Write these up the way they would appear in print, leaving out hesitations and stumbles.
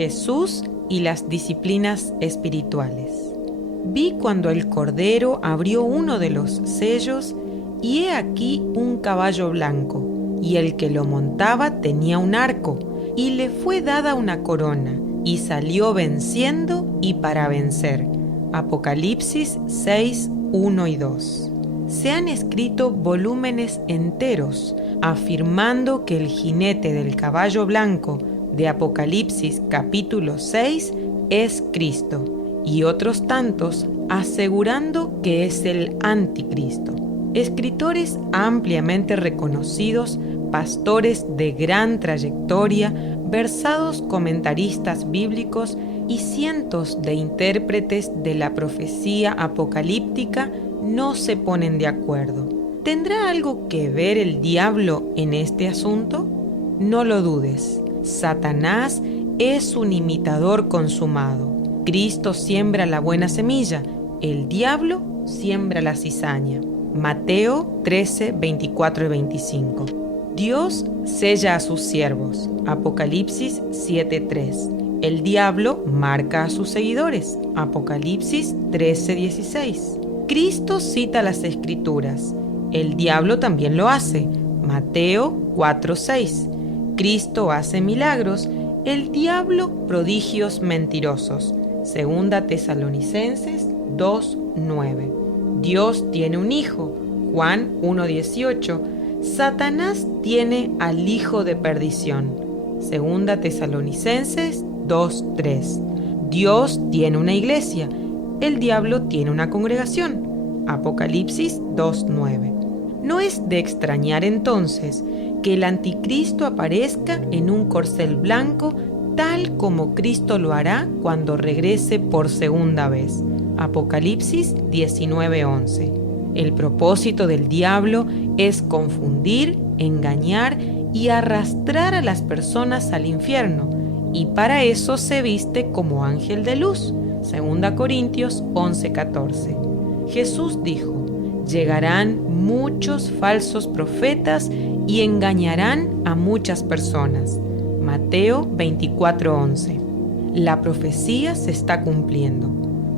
Jesús y las disciplinas espirituales. Vi cuando el Cordero abrió uno de los sellos, y he aquí un caballo blanco, y el que lo montaba tenía un arco, y le fue dada una corona, y salió venciendo y para vencer. Apocalipsis 6, 1 y 2. Se han escrito volúmenes enteros afirmando que el jinete del caballo blanco de Apocalipsis capítulo 6 es Cristo, y otros tantos asegurando que es el anticristo. Escritores ampliamente reconocidos, pastores de gran trayectoria, versados comentaristas bíblicos y cientos de intérpretes de la profecía apocalíptica no se ponen de acuerdo. ¿Tendrá algo que ver el diablo en este asunto? No lo dudes. Satanás es un imitador consumado. Cristo siembra la buena semilla, el diablo siembra la cizaña. Mateo 13, 24 y 25. Dios sella a sus siervos. Apocalipsis 7, 3. El diablo marca a sus seguidores. Apocalipsis 13, 16. Cristo cita las Escrituras. El diablo también lo hace. Mateo 4, 6. Cristo hace milagros. El diablo prodigios mentirosos. Segunda Tesalonicenses 2, 9. Dios tiene un hijo. Juan 1, 18. Satanás tiene al hijo de perdición. Segunda Tesalonicenses 2, 3. Dios tiene una iglesia. El diablo tiene una congregación. Apocalipsis 2, 9. No es de extrañar entonces que el anticristo aparezca en un corcel blanco, tal como Cristo lo hará cuando regrese por segunda vez. Apocalipsis 19, 11. El propósito del diablo es confundir, engañar y arrastrar a las personas al infierno, y para eso se viste como ángel de luz. 2 Corintios 11, 14. Jesús dijo: llegarán muchos falsos profetas y engañarán a muchas personas. Mateo 24, 11. La profecía se está cumpliendo.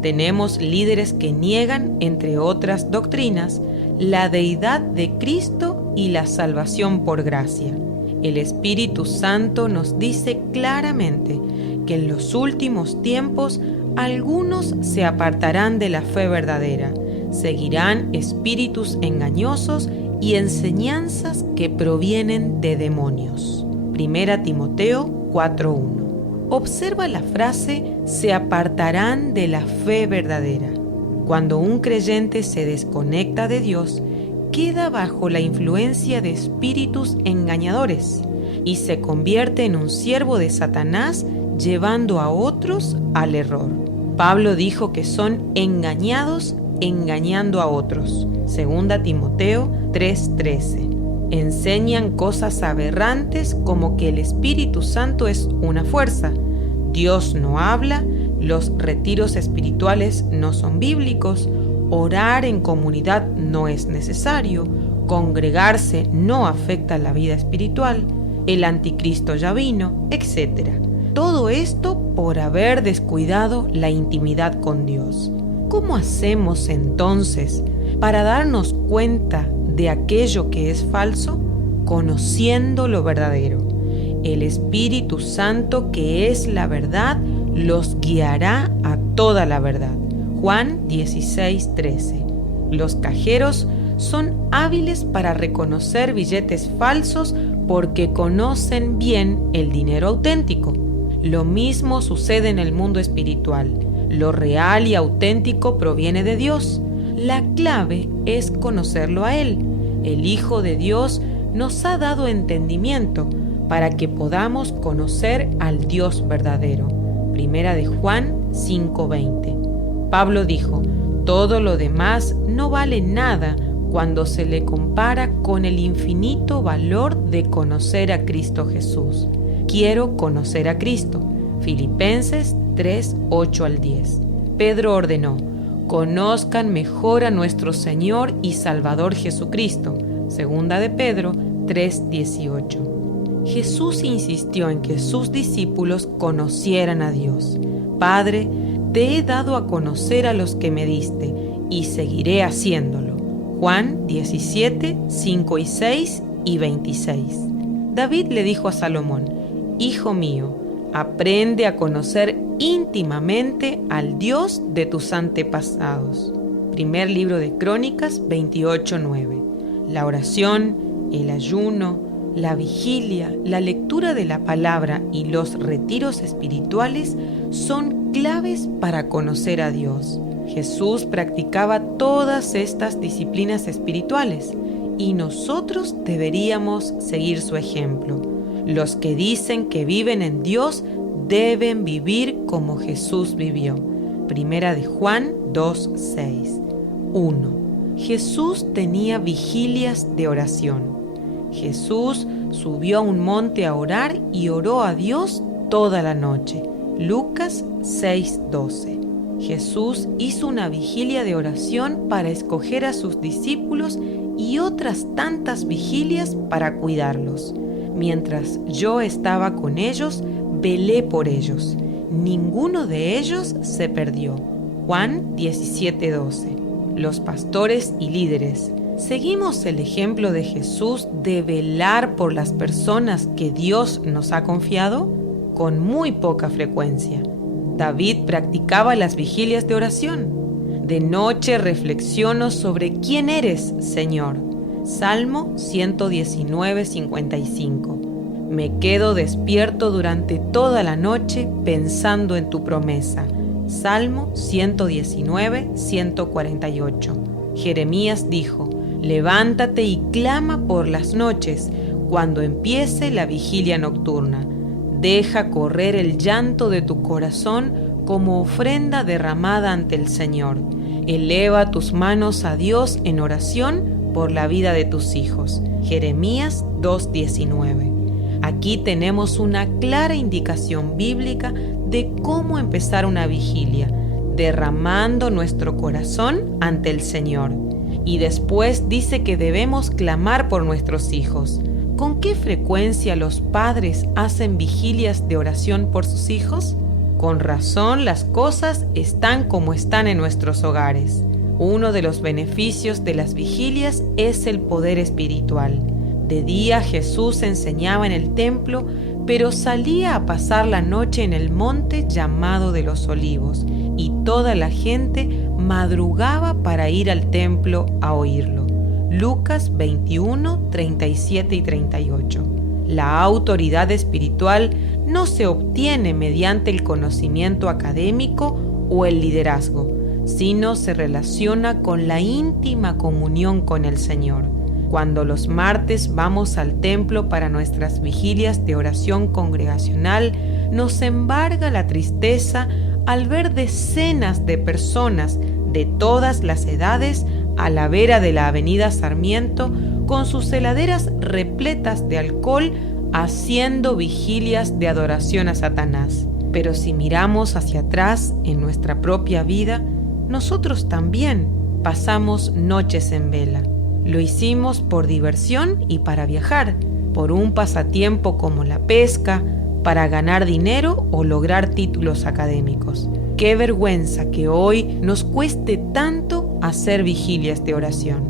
Tenemos líderes que niegan, entre otras doctrinas, la deidad de Cristo y la salvación por gracia. El Espíritu Santo nos dice claramente que en los últimos tiempos algunos se apartarán de la fe verdadera, seguirán espíritus engañosos y enseñanzas que provienen de demonios. 1 Timoteo 4:1. Observa la frase «se apartarán de la fe verdadera». Cuando un creyente se desconecta de Dios, queda bajo la influencia de espíritus engañadores y se convierte en un siervo de Satanás, llevando a otros al error. Pablo dijo que son engañados engañando a otros. 2 Timoteo 3:13. Enseñan cosas aberrantes como que el Espíritu Santo es una fuerza. Dios no habla, los retiros espirituales no son bíblicos, orar en comunidad no es necesario, congregarse no afecta la vida espiritual, el anticristo ya vino, etc. Todo esto por haber descuidado la intimidad con Dios. ¿Cómo hacemos entonces para darnos cuenta de aquello que es falso? Conociendo lo verdadero. El Espíritu Santo, que es la verdad, los guiará a toda la verdad. Juan 16:13. Los cajeros son hábiles para reconocer billetes falsos porque conocen bien el dinero auténtico. Lo mismo sucede en el mundo espiritual. Lo real y auténtico proviene de Dios. La clave es conocerlo a Él. El Hijo de Dios nos ha dado entendimiento para que podamos conocer al Dios verdadero. 1 de Juan 5:20. Pablo dijo: todo lo demás no vale nada cuando se le compara con el infinito valor de conocer a Cristo Jesús. Quiero conocer a Cristo. Filipenses 3:8 al 10. Pedro ordenó: conozcan mejor a nuestro Señor y Salvador Jesucristo. 2 de Pedro 3:18. Jesús insistió en que sus discípulos conocieran a Dios. Padre, te he dado a conocer a los que me diste, y seguiré haciéndolo. Juan 17, 5 y 6 y 26. David le dijo a Salomón: Hijo mío, aprende a conocer íntimamente al Dios de tus antepasados. Primer libro de Crónicas 28:9. La oración, el ayuno, la vigilia, la lectura de la palabra y los retiros espirituales son claves para conocer a Dios. Jesús practicaba todas estas disciplinas espirituales y nosotros deberíamos seguir su ejemplo. Los que dicen que viven en Dios deben vivir como Jesús vivió. Primera de Juan 2:6. 1. Jesús tenía vigilias de oración. Jesús subió a un monte a orar y oró a Dios toda la noche. Lucas 6:12. Jesús hizo una vigilia de oración para escoger a sus discípulos y otras tantas vigilias para cuidarlos. Mientras yo estaba con ellos, velé por ellos. Ninguno de ellos se perdió. Juan 17:12. Los pastores y líderes, ¿seguimos el ejemplo de Jesús de velar por las personas que Dios nos ha confiado? Con muy poca frecuencia. David practicaba las vigilias de oración. De noche reflexiono sobre quién eres, Señor. Salmo 119:55. Me quedo despierto durante toda la noche pensando en tu promesa. Salmo 119:148. Jeremías dijo: Levántate y clama por las noches, cuando empiece la vigilia nocturna. Deja correr el llanto de tu corazón como ofrenda derramada ante el Señor. Eleva tus manos a Dios en oración por la vida de tus hijos. Jeremías 2:19. Aquí tenemos una clara indicación bíblica de cómo empezar una vigilia, derramando nuestro corazón ante el Señor. Y después dice que debemos clamar por nuestros hijos. ¿Con qué frecuencia los padres hacen vigilias de oración por sus hijos? Con razón las cosas están como están en nuestros hogares. Uno de los beneficios de las vigilias es el poder espiritual. De día Jesús enseñaba en el templo, pero salía a pasar la noche en el monte llamado de los Olivos, y toda la gente madrugaba para ir al templo a oírlo. Lucas 21, 37 y 38. La autoridad espiritual no se obtiene mediante el conocimiento académico o el liderazgo, sino se relaciona con la íntima comunión con el Señor. Cuando los martes vamos al templo para nuestras vigilias de oración congregacional, nos embarga la tristeza al ver decenas de personas de todas las edades a la vera de la avenida Sarmiento con sus heladeras repletas de alcohol haciendo vigilias de adoración a Satanás. Pero si miramos hacia atrás en nuestra propia vida, nosotros también pasamos noches en vela. Lo hicimos por diversión y para viajar, por un pasatiempo como la pesca, para ganar dinero o lograr títulos académicos. Qué vergüenza que hoy nos cueste tanto hacer vigilias de oración.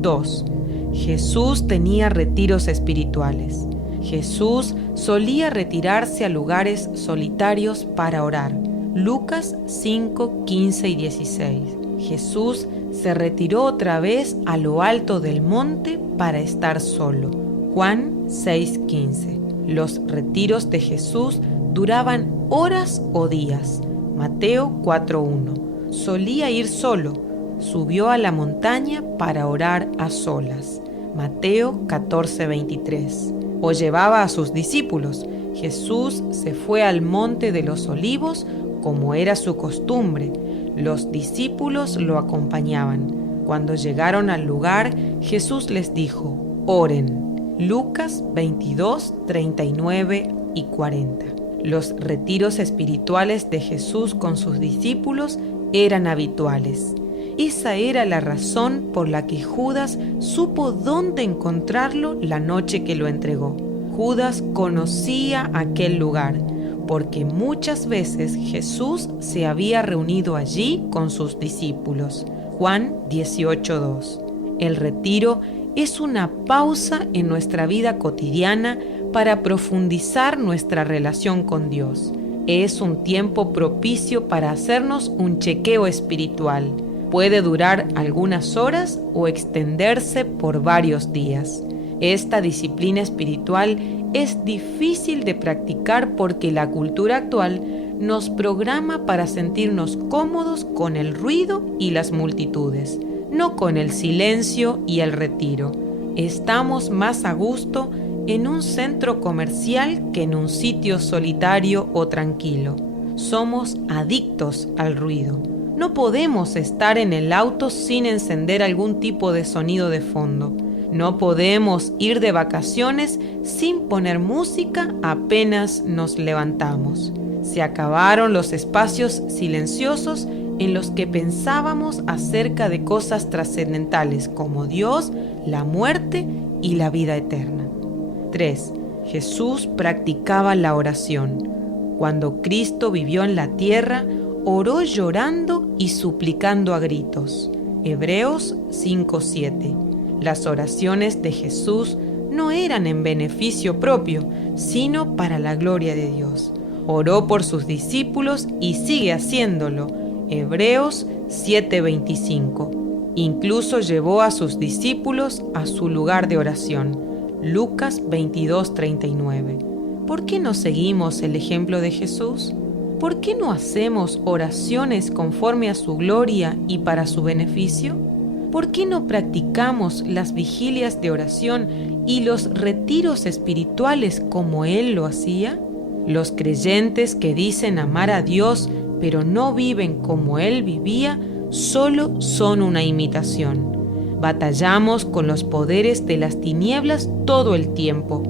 2. Jesús tenía retiros espirituales. Jesús solía retirarse a lugares solitarios para orar. Lucas 5, 15 y 16. Jesús se retiró otra vez a lo alto del monte para estar solo. Juan 6, 15. Los retiros de Jesús duraban horas o días. Mateo 4:1. Solía ir solo. Subió a la montaña para orar a solas. Mateo 14:23. O llevaba a sus discípulos. Jesús se fue al monte de los Olivos como era su costumbre. Los discípulos lo acompañaban. Cuando llegaron al lugar, Jesús les dijo: oren. Lucas 22, 39 y 40. Los retiros espirituales de Jesús con sus discípulos eran habituales. Esa era la razón por la que Judas supo dónde encontrarlo la noche que lo entregó. Judas conocía aquel lugar, porque muchas veces Jesús se había reunido allí con sus discípulos. Juan 18:2. El retiro es una pausa en nuestra vida cotidiana para profundizar nuestra relación con Dios. Es un tiempo propicio para hacernos un chequeo espiritual. Puede durar algunas horas o extenderse por varios días. Esta disciplina espiritual es difícil de practicar porque la cultura actual nos programa para sentirnos cómodos con el ruido y las multitudes, no con el silencio y el retiro. Estamos más a gusto en un centro comercial que en un sitio solitario o tranquilo. Somos adictos al ruido. No podemos estar en el auto sin encender algún tipo de sonido de fondo. No podemos ir de vacaciones sin poner música apenas nos levantamos. Se acabaron los espacios silenciosos en los que pensábamos acerca de cosas trascendentales como Dios, la muerte y la vida eterna. 3. Jesús practicaba la oración. Cuando Cristo vivió en la tierra, oró llorando y suplicando a gritos. Hebreos 5:7. Las oraciones de Jesús no eran en beneficio propio, sino para la gloria de Dios. Oró por sus discípulos y sigue haciéndolo. Hebreos 7:25. Incluso llevó a sus discípulos a su lugar de oración. Lucas 22:39. ¿Por qué no seguimos el ejemplo de Jesús? ¿Por qué no hacemos oraciones conforme a su gloria y para su beneficio? ¿Por qué no practicamos las vigilias de oración y los retiros espirituales como Él lo hacía? Los creyentes que dicen amar a Dios pero no viven como Él vivía, solo son una imitación. Batallamos con los poderes de las tinieblas todo el tiempo.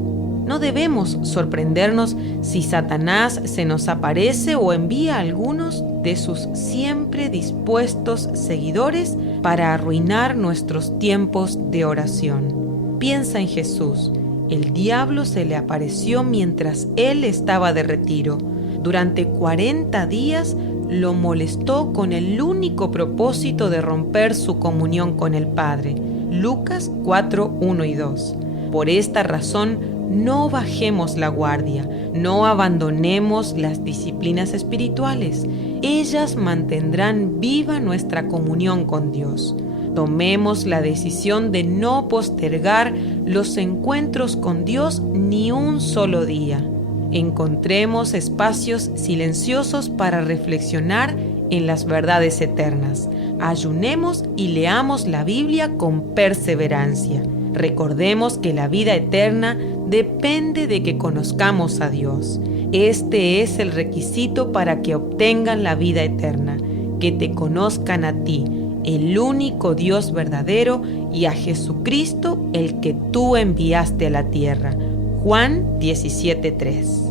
No debemos sorprendernos si Satanás se nos aparece o envía a algunos de sus siempre dispuestos seguidores para arruinar nuestros tiempos de oración. Piensa en Jesús. El diablo se le apareció mientras él estaba de retiro. Durante 40 días lo molestó con el único propósito de romper su comunión con el Padre. Lucas 4:1 y 2. Por esta razón, no bajemos la guardia, no abandonemos las disciplinas espirituales. Ellas mantendrán viva nuestra comunión con Dios. Tomemos la decisión de no postergar los encuentros con Dios ni un solo día. Encontremos espacios silenciosos para reflexionar en las verdades eternas. Ayunemos y leamos la Biblia con perseverancia. Recordemos que la vida eterna depende de que conozcamos a Dios. Este es el requisito para que obtengan la vida eterna, que te conozcan a ti, el único Dios verdadero, y a Jesucristo, el que tú enviaste a la tierra. Juan 17:3.